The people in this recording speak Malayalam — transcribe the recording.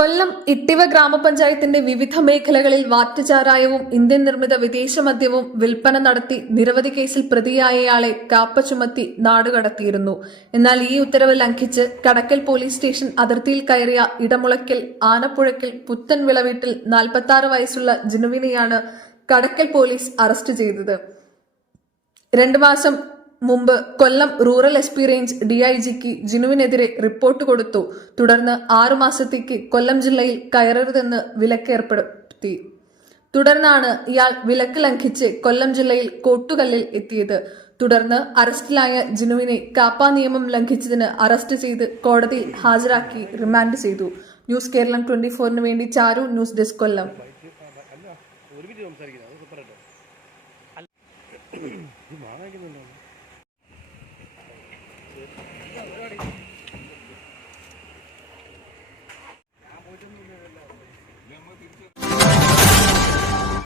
കൊല്ലം ഇട്ടിവ ഗ്രാമപഞ്ചായത്തിന്റെ വിവിധ മേഖലകളിൽ വാറ്റുചാരായവും ഇന്ത്യൻ നിർമ്മിത വിദേശ മദ്യവും വിൽപ്പന നടത്തി നിരവധി കേസിൽ പ്രതിയായയാളെ കാപ്പ ചുമത്തി നാടുകടത്തിയിരുന്നു എന്നാൽ ഈ ഉത്തരവ് ലംഘിച്ച് കടക്കൽ പോലീസ് സ്റ്റേഷൻ അതിർത്തിയിൽ കയറിയ ഇടമുളക്കൽ ആനപ്പുഴയ്ക്കൽ പുത്തൻ വിളവീട്ടിൽ നാൽപ്പത്തി വയസ്സുള്ള ജിനുവിനെയാണ് കടക്കൽ പോലീസ് അറസ്റ്റ് ചെയ്തത്. രണ്ടു മാസം മുമ്പ് Kollam rural S range D I ജിക്ക് ജിനുവിനെതിരെ റിപ്പോർട്ട് കൊടുത്തു. തുടർന്ന് ആറു മാസത്തേക്ക് കൊല്ലം ജില്ലയിൽ കയറരുതെന്ന് വിലക്കേർപ്പെടുത്തി. തുടർന്നാണ് ഇയാൾ വിലക്ക് ലംഘിച്ച് കൊല്ലം ജില്ലയിൽ കോട്ടുകല്ലിൽ എത്തിയത്. തുടർന്ന് അറസ്റ്റിലായ ജിനുവിനെ കാപ്പ നിയമം ലംഘിച്ചതിന് അറസ്റ്റ് ചെയ്ത് കോടതി ഹാജരാക്കി റിമാൻഡ് ചെയ്തു. ന്യൂസ് കേരളം ട്വന്റി ഫോറിന് വേണ്ടി ചാരു ന്യൂസ് ഡെസ്ക് കൊല്ലം. ഇത് മാറാക്കുന്നുണ്ടോ it.